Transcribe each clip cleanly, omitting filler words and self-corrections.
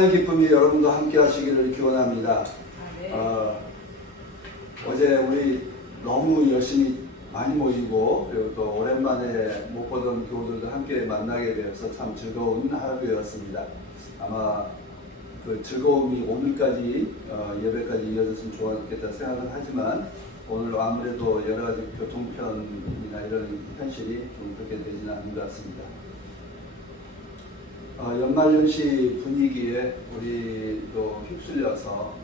하나님의 기쁨이 여러분과 함께 하시기를 기원합니다. 네. 어제 우리 너무 열심히 많이 모이고 그리고 또 오랜만에 못 보던 교우들도 함께 만나게 되어서 참 즐거운 하루였습니다. 아마 그 즐거움이 오늘까지 예배까지 이어졌으면 좋았겠다 생각은 하지만 오늘 아무래도 여러 가지 교통편이나 이런 현실이 좀 그렇게 되지는 않은 것 같습니다. 연말연시 분위기에 우리도 휩쓸려서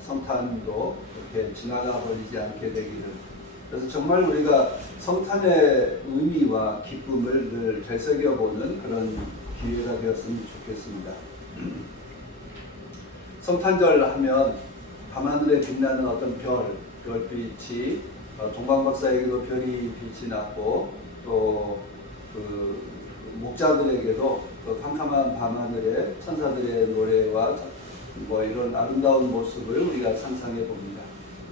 성탄도 그렇게 지나가 버리지 않게 되기를, 그래서 정말 우리가 성탄의 의미와 기쁨을 늘 되새겨보는 그런 기회가 되었으면 좋겠습니다. 성탄절 하면 밤하늘에 빛나는 어떤 별빛이 동방박사에게도 별이 빛이 났고 또 그 목자들에게도 그 캄캄한 밤하늘에 천사들의 노래와 뭐 이런 아름다운 모습을 우리가 상상해 봅니다.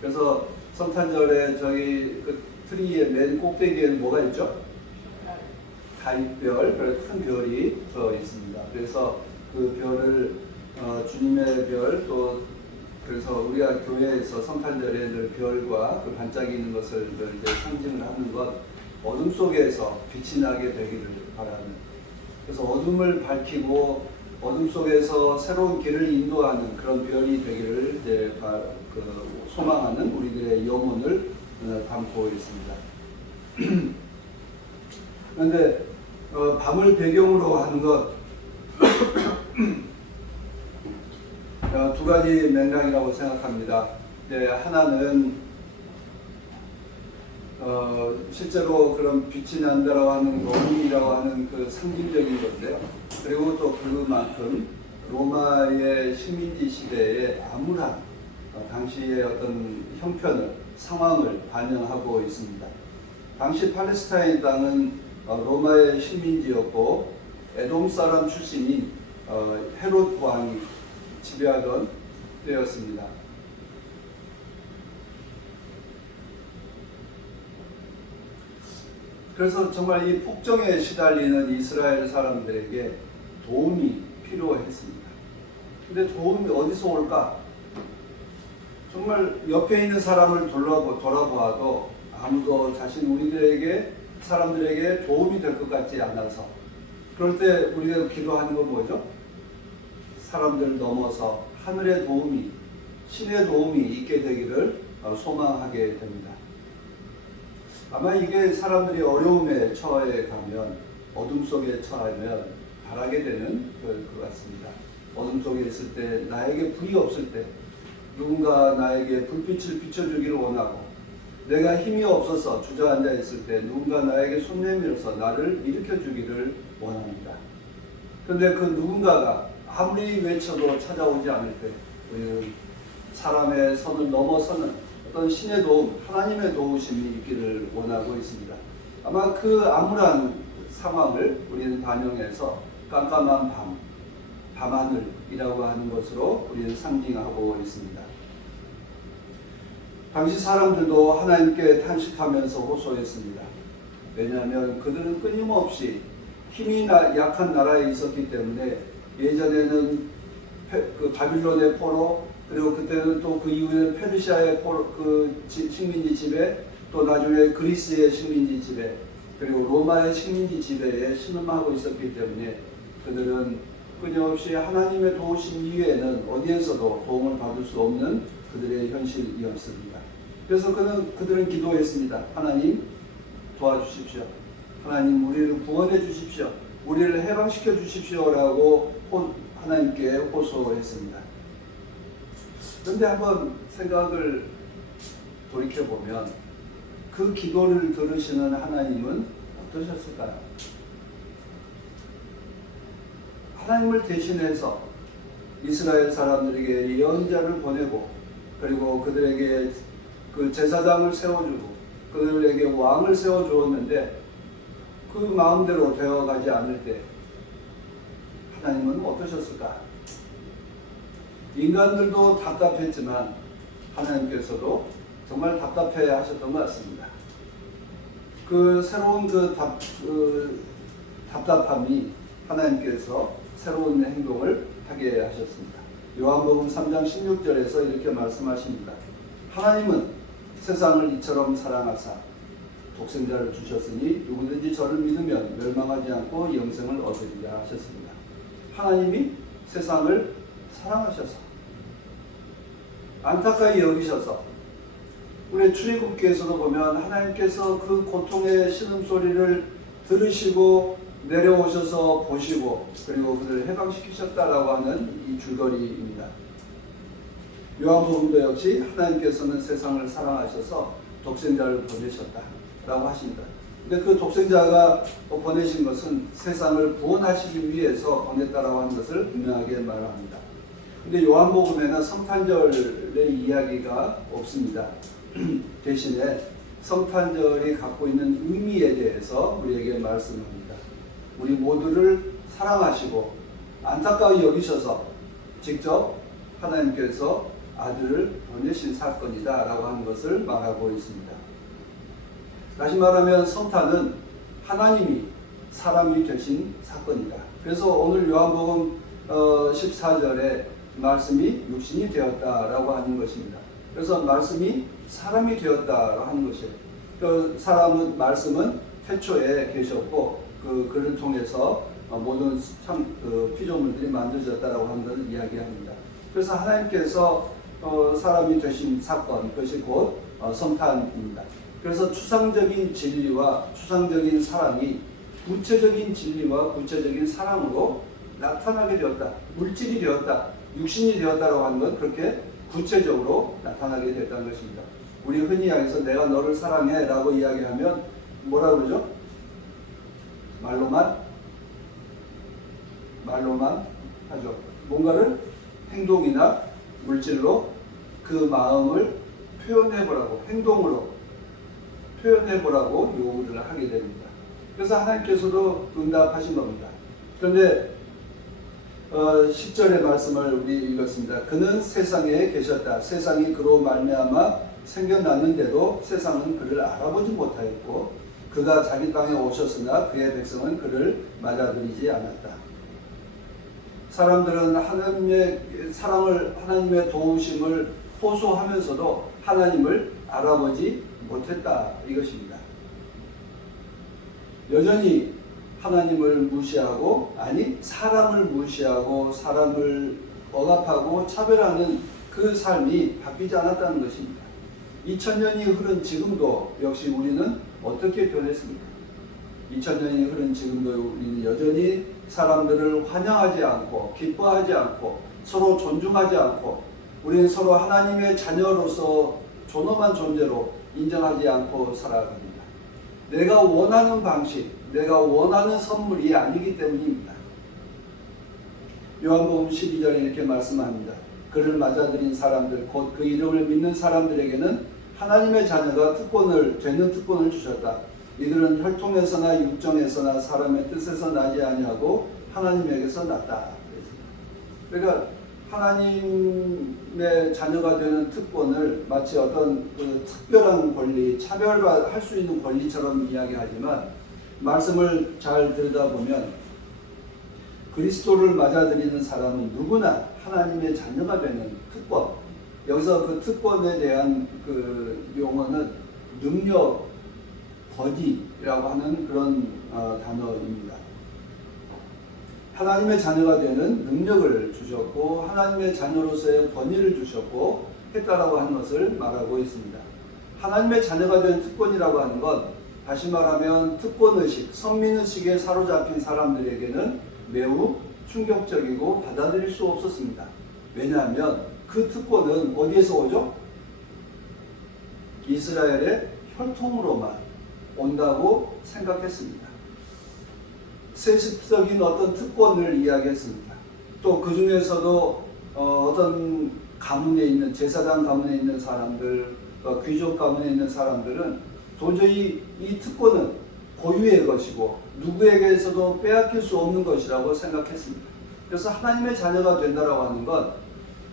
그래서 성탄절에 저희 그 트리의 맨 꼭대기에는 뭐가 있죠? 다윗별, 큰 별이 더 있습니다. 그래서 그 별을 주님의 별, 또 그래서 우리가 교회에서 성탄절에 늘 별과 그 반짝이는 것을 늘 이제 상징을 하는 것, 어둠 속에서 빛이 나게 되기를 바라는, 그래서 어둠을 밝히고 어둠 속에서 새로운 길을 인도하는 그런 별이 되기를 이제 소망하는 우리들의 영혼을 담고 있습니다. 그런데 밤을 배경으로 하는 것 두 가지 맥락이라고 생각합니다. 하나는 실제로 그런 빛이 난다라고 하는 어둠이라고 하는 그 상징적인 건데요. 그리고 또 그만큼 로마의 식민지 시대의 암울한 당시의 어떤 형편을, 상황을 반영하고 있습니다. 당시 팔레스타인 땅은 로마의 식민지였고 에돔 사람 출신인 헤롯 왕이 지배하던 때였습니다. 그래서 정말 이 폭정에 시달리는 이스라엘 사람들에게 도움이 필요했습니다. 근데 도움이 어디서 올까? 정말 옆에 있는 사람을 돌아보아도 아무도 사람들에게 도움이 될 것 같지 않아서, 그럴 때 우리가 기도하는 건 뭐죠? 사람들을 넘어서 하늘의 도움이, 신의 도움이 있게 되기를 소망하게 됩니다. 아마 이게 사람들이 어려움에 처해 가면, 어둠 속에 처하면 바라게 되는 것 같습니다. 어둠 속에 있을 때, 나에게 불이 없을 때 누군가 나에게 불빛을 비춰주기를 원하고, 내가 힘이 없어서 주저앉아 있을 때 누군가 나에게 손 내밀어서 나를 일으켜주기를 원합니다. 그런데 그 누군가가 아무리 외쳐도 찾아오지 않을 때 우리는 사람의 선을 넘어서는 어떤 신의 도움, 하나님의 도우심이 있기를 원하고 있습니다. 아마 그 암울한 상황을 우리는 반영해서 깜깜한 밤하늘이라고 하는 것으로 우리는 상징하고 있습니다. 당시 사람들도 하나님께 탄식하면서 호소했습니다. 왜냐하면 그들은 끊임없이 힘이 약한 나라에 있었기 때문에, 예전에는 그 바빌론의 포로, 그리고 그때는 또 그 이후에는 페르시아의 식민지 지배, 또 나중에 그리스의 식민지 지배, 그리고 로마의 식민지 지배에 신음하고 있었기 때문에 그들은 끊임없이 하나님의 도우심 이외에는 어디에서도 도움을 받을 수 없는 그들의 현실이었습니다. 그래서 그들은 기도했습니다. 하나님 도와주십시오. 하나님 우리를 구원해 주십시오. 우리를 해방시켜 주십시오라고 하나님께 호소했습니다. 그런데 한번 생각을 돌이켜보면 그 기도를 들으시는 하나님은 어떠셨을까요? 하나님을 대신해서 이스라엘 사람들에게 예언자를 보내고, 그리고 그들에게 그 제사장을 세워주고 그들에게 왕을 세워주었는데 그 마음대로 되어가지 않을 때 하나님은 어떠셨을까? 인간들도 답답했지만 하나님께서도 정말 답답해 하셨던 것 같습니다. 그 새로운 답답함이 하나님께서 새로운 행동을 하게 하셨습니다. 요한복음 3장 16절에서 이렇게 말씀하십니다. 하나님은 세상을 이처럼 사랑하사 독생자를 주셨으니 누구든지 저를 믿으면 멸망하지 않고 영생을 얻으리라 하셨습니다. 하나님이 세상을 사랑하셔서 안타까이 여기셔서 우리 출애굽기에서도 보면 하나님께서 그 고통의 신음소리를 들으시고 내려오셔서 보시고 그리고 그들을 해방시키셨다라고 하는 이 줄거리입니다. 요한복음도 역시 하나님께서는 세상을 사랑하셔서 독생자를 보내셨다라고 하십니다. 근데 그 독생자가 보내신 것은 세상을 구원하시기 위해서 보냈다라고 하는 것을 분명하게 말합니다. 근데 요한복음에는 성탄절의 이야기가 없습니다. 대신에 성탄절이 갖고 있는 의미에 대해서 우리에게 말씀합니다. 우리 모두를 사랑하시고 안타까이 여기셔서 직접 하나님께서 아들을 보내신 사건이다 라고 하는 것을 말하고 있습니다. 다시 말하면 성탄은 하나님이 사람이 되신 사건이다. 그래서 오늘 요한복음 14절에 말씀이 육신이 되었다라고 하는 것입니다. 그래서 말씀이 사람이 되었다라고 하는 것이에요. 그 말씀은 태초에 계셨고 그를 통해서 모든 피조물들이 만들어졌다라고 하는 것을 이야기합니다. 그래서 하나님께서 사람이 되신 사건, 그것이 곧 성탄입니다. 그래서 추상적인 진리와 추상적인 사랑이 구체적인 진리와 구체적인 사랑으로 나타나게 되었다. 물질이 되었다. 육신이 되었다라고 하는 건 그렇게 구체적으로 나타나게 됐다는 것입니다. 우리 흔히 이야기해서 내가 너를 사랑해 라고 이야기하면 뭐라 그러죠? 말로만 하죠. 뭔가를 행동이나 물질로 그 마음을 표현해보라고, 행동으로 표현해보라고 요구를 하게 됩니다. 그래서 하나님께서도 응답하신 겁니다. 그런데 10절의 말씀을 우리 읽었습니다. 그는 세상에 계셨다. 세상이 그로 말미암아 생겨났는데도 세상은 그를 알아보지 못하였고 그가 자기 땅에 오셨으나 그의 백성은 그를 맞아들이지 않았다. 사람들은 하나님의 사랑을, 하나님의 도우심을 호소하면서도 하나님을 알아보지 못했다 이것입니다. 여전히 하나님을 무시하고, 아니 사람을 무시하고 사람을 억압하고 차별하는 그 삶이 바뀌지 않았다는 것입니다. 2000년이 흐른 지금도 역시 우리는 어떻게 변했습니까? 2000년이 흐른 지금도 우리는 여전히 사람들을 환영하지 않고 기뻐하지 않고 서로 존중하지 않고 우리는 서로 하나님의 자녀로서 존엄한 존재로 인정하지 않고 살아갑니다. 내가 원하는 방식, 내가 원하는 선물이 아니기 때문입니다. 요한복음 12절에 이렇게 말씀합니다. 그를 맞아들인 사람들, 곧 그 이름을 믿는 사람들에게는 하나님의 자녀가 되는 특권을 주셨다. 이들은 혈통에서나 육정에서나 사람의 뜻에서 나지 아니하고 하나님에게서 났다. 그러니까 하나님의 자녀가 되는 특권을 마치 어떤 그 특별한 권리, 차별화할 수 있는 권리처럼 이야기하지만 말씀을 잘 들여다보면 그리스도를 맞아들이는 사람은 누구나 하나님의 자녀가 되는 특권, 여기서 그 특권에 대한 그 용어는 능력, 버디라고 하는 그런 단어입니다. 하나님의 자녀가 되는 능력을 주셨고 하나님의 자녀로서의 권위를 주셨고 했다라고 하는 것을 말하고 있습니다. 하나님의 자녀가 된 특권이라고 하는 것, 다시 말하면 특권의식, 선민의식에 사로잡힌 사람들에게는 매우 충격적이고 받아들일 수 없었습니다. 왜냐하면 그 특권은 어디에서 오죠? 이스라엘의 혈통으로만 온다고 생각했습니다. 세습적인 어떤 특권을 이야기했습니다. 또 그 중에서도 어떤 가문에 있는, 제사장 가문에 있는 사람들, 귀족 가문에 있는 사람들은 도저히 이 특권은 고유의 것이고 누구에게서도 빼앗길 수 없는 것이라고 생각했습니다. 그래서 하나님의 자녀가 된다라고 하는 건,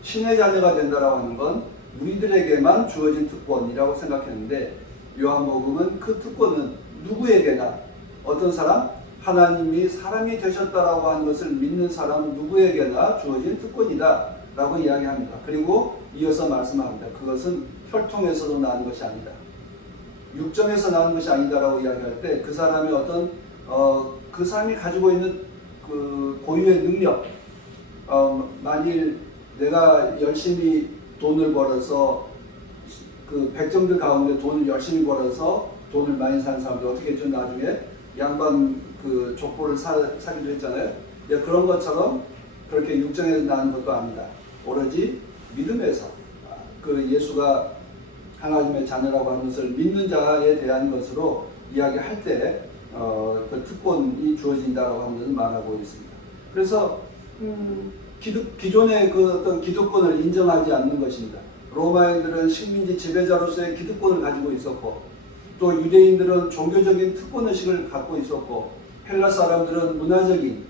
신의 자녀가 된다라고 하는 건 우리들에게만 주어진 특권이라고 생각했는데 요한복음은 그 특권은 누구에게나, 어떤 사람? 하나님이 사람이 되셨다라고 하는 것을 믿는 사람 누구에게나 주어진 특권이다 라고 이야기합니다. 그리고 이어서 말씀합니다. 그것은 혈통에서도 나는 것이 아니다. 육정에서 나는 것이 아니다라고 이야기할 때 그 사람의 어떤 그 사람이 가지고 있는 그 고유의 능력, 만일 내가 열심히 돈을 벌어서 그 백정들 가운데 돈을 열심히 벌어서 돈을 많이 사는 사람들 어떻게 했죠? 나중에 양반 그 족보를 사기도 했잖아요. 그런 것처럼 그렇게 육정에서 나는 것도 아니다. 오로지 믿음에서 그 예수가 하나님의 자녀라고 하는 것을 믿는 자에 대한 것으로 이야기할 때 그 특권이 주어진다라고 하는 것을 말하고 있습니다. 그래서 기존의 그 어떤 기득권을 인정하지 않는 것입니다. 로마인들은 식민지 지배자로서의 기득권을 가지고 있었고, 또 유대인들은 종교적인 특권의식을 갖고 있었고, 헬라 사람들은 문화적인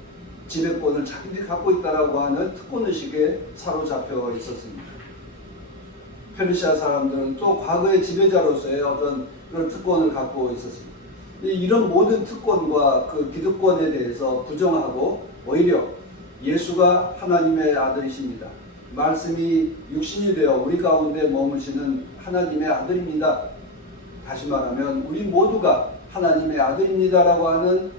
지배권을 자기들이 갖고 있다라고 하는 특권의식에 사로잡혀 있었습니다. 페르시아 사람들은 또 과거의 지배자로서의 어떤 그런 특권을 갖고 있었습니다. 이런 모든 특권과 그 기득권에 대해서 부정하고 오히려 예수가 하나님의 아들이십니다. 말씀이 육신이 되어 우리 가운데 머무시는 하나님의 아들입니다. 다시 말하면 우리 모두가 하나님의 아들입니다라고 하는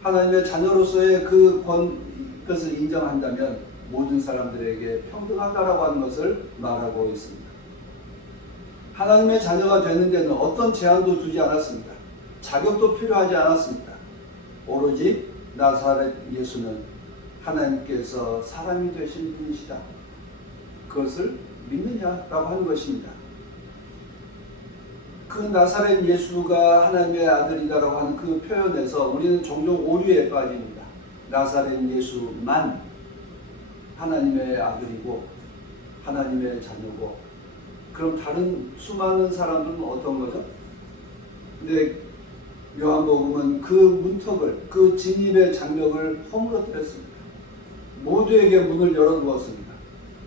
하나님의 자녀로서의 그것을 인정한다면 모든 사람들에게 평등하다라고 하는 것을 말하고 있습니다. 하나님의 자녀가 되는 데는 어떤 제한도 두지 않았습니다. 자격도 필요하지 않았습니다. 오로지 나사렛 예수는 하나님께서 사람이 되신 분이시다. 그것을 믿느냐라고 하는 것입니다. 그 나사렛 예수가 하나님의 아들이다라고 하는 그 표현에서 우리는 종종 오류에 빠집니다. 나사렛 예수만 하나님의 아들이고 하나님의 자녀고, 그럼 다른 수많은 사람들은 어떤 거죠? 근데 요한복음은 그 문턱을, 그 진입의 장벽을 허물어뜨렸습니다. 모두에게 문을 열어두었습니다.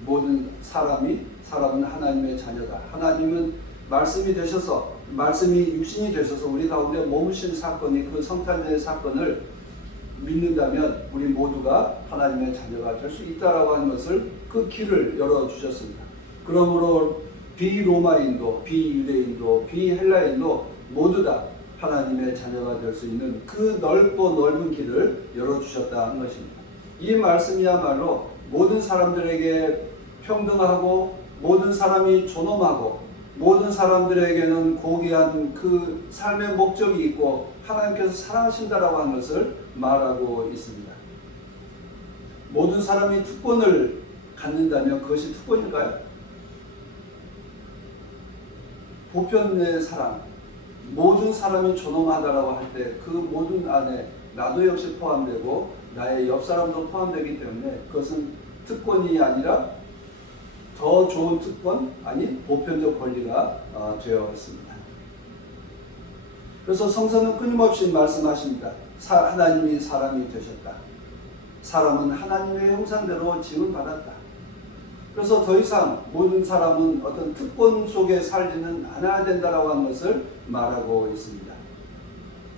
모든 사람은 하나님의 자녀다. 하나님은 말씀이 되셔서, 말씀이 육신이 되셔서 우리 가운데 머무신 사건이, 그 성탄절의 사건을 믿는다면 우리 모두가 하나님의 자녀가 될 수 있다라고 하는 것을, 그 길을 열어주셨습니다. 그러므로 비로마인도, 비유대인도, 비헬라인도 모두 다 하나님의 자녀가 될 수 있는 그 넓고 넓은 길을 열어주셨다는 것입니다. 이 말씀이야말로 모든 사람들에게 평등하고, 모든 사람이 존엄하고, 모든 사람들에게는 고귀한 그 삶의 목적이 있고 하나님께서 사랑하신다라고 하는 것을 말하고 있습니다. 모든 사람이 특권을 갖는다면 그것이 특권일까요? 보편의 사랑, 모든 사람이 존엄하다라고 할 때 그 모든 안에 나도 역시 포함되고 나의 옆 사람도 포함되기 때문에 그것은 특권이 아니라 더 좋은 특권, 아니 보편적 권리가 되어 있습니다. 그래서 성서는 끊임없이 말씀하십니다. 하나님이 사람이 되셨다. 사람은 하나님의 형상대로 지음받았다. 그래서 더 이상 모든 사람은 어떤 특권 속에 살지는 않아야 된다라고 하는 것을 말하고 있습니다.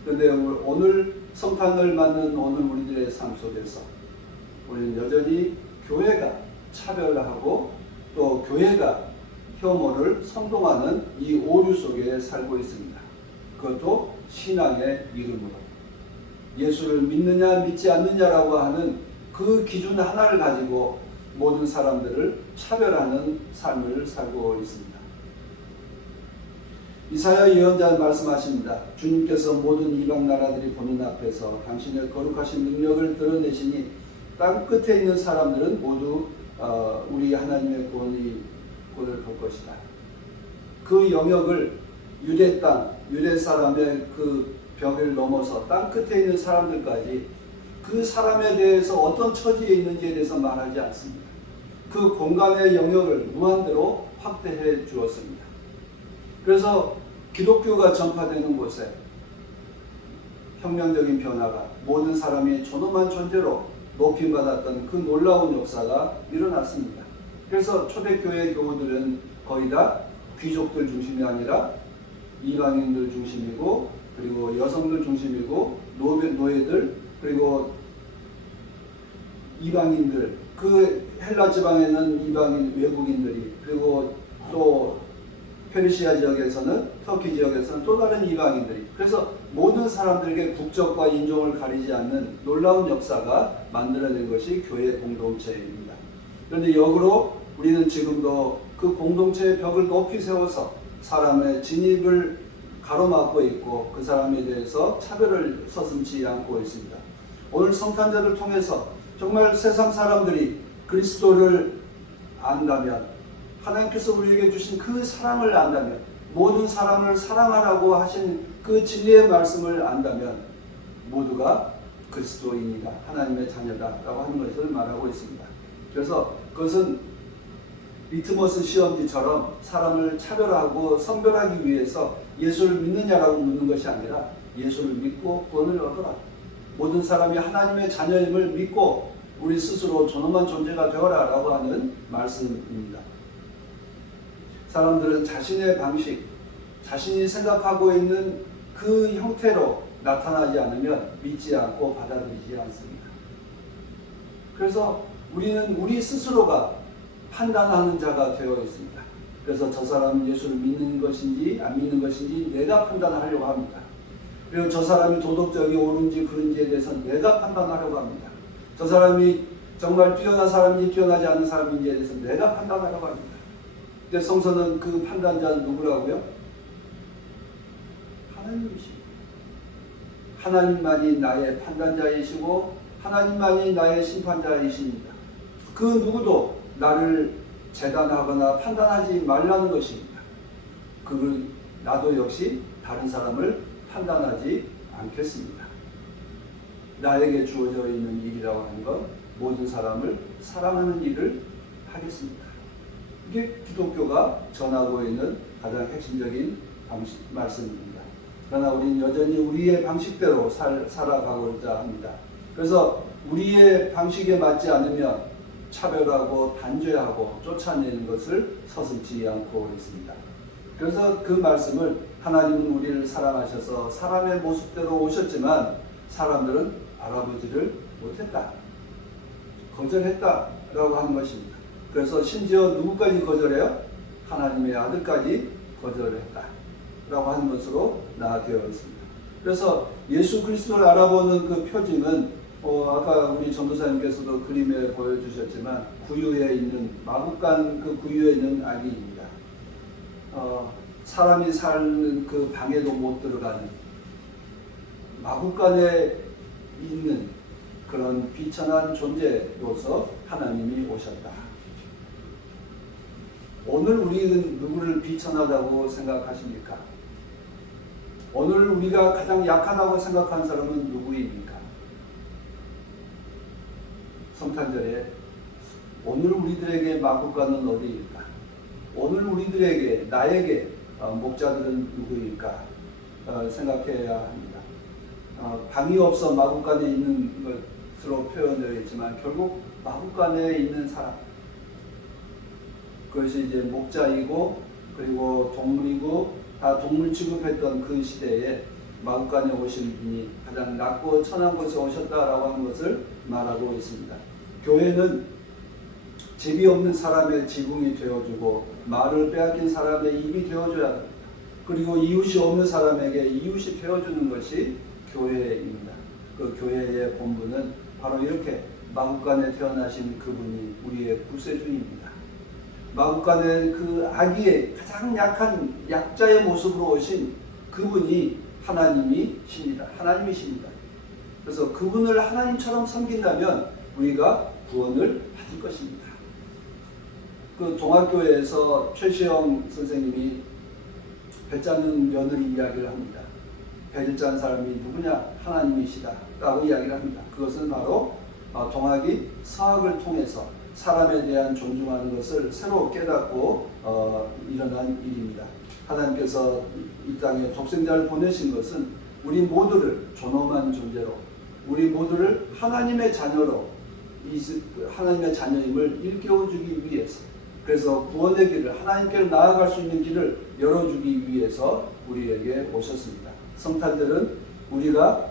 그런데 오늘 성탄을 맞는 오늘 우리들의 삶 속에서 우리는 여전히 교회가 차별하고 또 교회가 혐오를 선동하는 이 오류 속에 살고 있습니다. 그것도 신앙의 이름으로 예수를 믿느냐 믿지 않느냐라고 하는 그 기준 하나를 가지고 모든 사람들을 차별하는 삶을 살고 있습니다. 이사야 예언자는 말씀하십니다. 주님께서 모든 이방 나라들이 보는 앞에서 당신의 거룩하신 능력을 드러내시니 땅 끝에 있는 사람들은 모두 우리 하나님의 구원을 볼 것이다. 그 영역을 유대 땅, 유대 사람의 그 벽을 넘어서 땅 끝에 있는 사람들까지 그 사람에 대해서 어떤 처지에 있는지에 대해서 말하지 않습니다. 그 공간의 영역을 무한대로 확대해 주었습니다. 그래서 기독교가 전파되는 곳에 혁명적인 변화가, 모든 사람이 존엄한 존재로 높임받았던 그 놀라운 역사가 일어났습니다. 그래서 초대교회 교우들은 거의 다 귀족들 중심이 아니라 이방인들 중심이고, 그리고 여성들 중심이고, 노예들, 그리고 이방인들, 그 헬라 지방에는 이방인 외국인들이, 그리고 또 페르시아 지역에서는, 터키 지역에서는 또 다른 이방인들이, 그래서 모든 사람들에게 국적과 인종을 가리지 않는 놀라운 역사가 만들어낸 것이 교회 공동체입니다. 그런데 역으로 우리는 지금도 그 공동체의 벽을 높이 세워서 사람의 진입을 가로막고 있고 그 사람에 대해서 차별을 서슴지 않고 있습니다. 오늘 성탄절을 통해서 정말 세상 사람들이 그리스도를 안다면, 하나님께서 우리에게 주신 그 사랑을 안다면, 모든 사람을 사랑하라고 하신 그 진리의 말씀을 안다면 모두가 그리스도인이다, 하나님의 자녀다라고 하는 것을 말하고 있습니다. 그래서 그것은 리트머스 시험지처럼 사람을 차별하고 선별하기 위해서 예수를 믿느냐라고 묻는 것이 아니라 예수를 믿고 구원을 얻어라. 모든 사람이 하나님의 자녀임을 믿고 우리 스스로 존엄한 존재가 되어라 라고 하는 말씀입니다. 사람들은 자신의 방식, 자신이 생각하고 있는 그 형태로 나타나지 않으면 믿지 않고 받아들이지 않습니다. 그래서 우리는 우리 스스로가 판단하는 자가 되어 있습니다. 그래서 저 사람은 예수를 믿는 것인지 안 믿는 것인지 내가 판단하려고 합니다. 그리고 저 사람이 도덕적이 옳은지 그른지에 대해서는 내가 판단하려고 합니다. 저 사람이 정말 뛰어난 사람인지 뛰어나지 않은 사람인지에 대해서 내가 판단하려고 합니다. 근데 성서는 그 판단자는 누구라고요? 하나님이십니다. 하나님만이 나의 판단자이시고 하나님만이 나의 심판자이십니다. 그 누구도 나를 재단하거나 판단하지 말라는 것입니다. 그걸 나도 역시 다른 사람을 판단하지 않겠습니다. 나에게 주어져 있는 일이라고 하는 건 모든 사람을 사랑하는 일을 하겠습니다. 이게 기독교가 전하고 있는 가장 핵심적인 말씀입니다. 그러나 우리는 여전히 우리의 방식대로 살아가고자 합니다. 그래서 우리의 방식에 맞지 않으면 차별하고 단죄하고 쫓아내는 것을 서슴지 않고 있습니다. 그래서 그 말씀을 하나님은 우리를 사랑하셔서 사람의 모습대로 오셨지만 사람들은 알아보지를 못했다, 거절했다라고 하는 것입니다. 그래서 심지어 누구까지 거절해요? 하나님의 아들까지 거절했다라고 하는 것으로 나되어 있습니다. 그래서 예수 그리스도를 알아보는 그 표징은 아까 우리 전도사님께서도 그림에 보여주셨지만 구유에 있는 마구간, 그 구유에 있는 아기입니다. 사람이 사는 그 방에도 못 들어가는 마구간에 있는 그런 비천한 존재로서 하나님이 오셨다. 오늘 우리는 누구를 비천하다고 생각하십니까? 오늘 우리가 가장 약하다고 생각하는 사람은 누구입니까? 성탄절에 오늘 우리들에게 마구간은 어디일까? 오늘 우리들에게, 나에게 목자들은 누구일까? 생각해야 합니다. 방이 없어 마구간에 있는 것으로 표현되어 있지만 결국 마구간에 있는 사람, 그것이 이제 목자이고 그리고 동물이고 다 동물 취급했던 그 시대에 마구간에 오신 분이 가장 낮고 천한 곳에 오셨다라고 하는 것을 말하고 있습니다. 교회는 집이 없는 사람의 지붕이 되어주고 말을 빼앗긴 사람의 입이 되어줘야 합니다. 그리고 이웃이 없는 사람에게 이웃이 되어주는 것이 교회입니다. 그 교회의 본분은 바로 이렇게 마구간에 태어나신 그분이 우리의 구세주입니다. 마구간의 그 아기의 가장 약한 약자의 모습으로 오신 그분이 하나님이십니다. 하나님이십니다. 그래서 그분을 하나님처럼 섬긴다면 우리가 구원을 받을 것입니다. 그 동학교에서 최시영 선생님이 배 짜는 며느리 이야기를 합니다. 배를 짠 사람이 누구냐? 하나님이시다 라고 이야기를 합니다. 그것은 바로 동학이 서학을 통해서 사람에 대한 존중하는 것을 새로 깨닫고 일어난 일입니다. 하나님께서 이 땅에 독생자를 보내신 것은 우리 모두를 존엄한 존재로, 우리 모두를 하나님의 자녀로, 하나님의 자녀임을 일깨워주기 위해서, 그래서 구원의 길을, 하나님께로 나아갈 수 있는 길을 열어주기 위해서 우리에게 오셨습니다. 성탄절은 우리가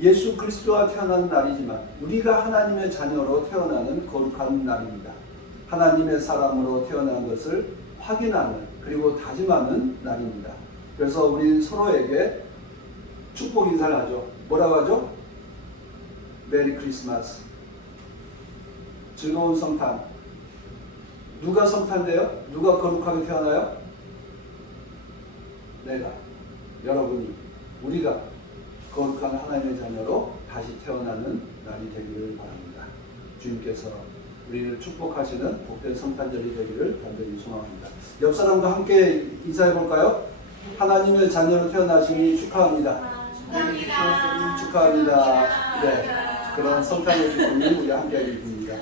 예수 그리스도가 태어난 날이지만 우리가 하나님의 자녀로 태어나는 거룩한 날입니다. 하나님의 사람으로 태어난 것을 확인하는 그리고 다짐하는 날입니다. 그래서 우리 서로에게 축복 인사를 하죠. 뭐라고 하죠? 메리 크리스마스. 즐거운 성탄. 누가 성탄돼요? 누가 거룩하게 태어나요? 내가, 여러분이, 우리가 거룩한 하나님의 자녀로 다시 태어나는 날이 되기를 바랍니다. 주님께서 우리를 축복하시는 복된 성탄절이 되기를 간절히 소망합니다. 옆 사람과 함께 인사해 볼까요? 하나님의 자녀로 태어나시니 축하합니다. 축하합니다. 네, 그런 성탄의 기쁨이 우리 함께 하길 빕니다.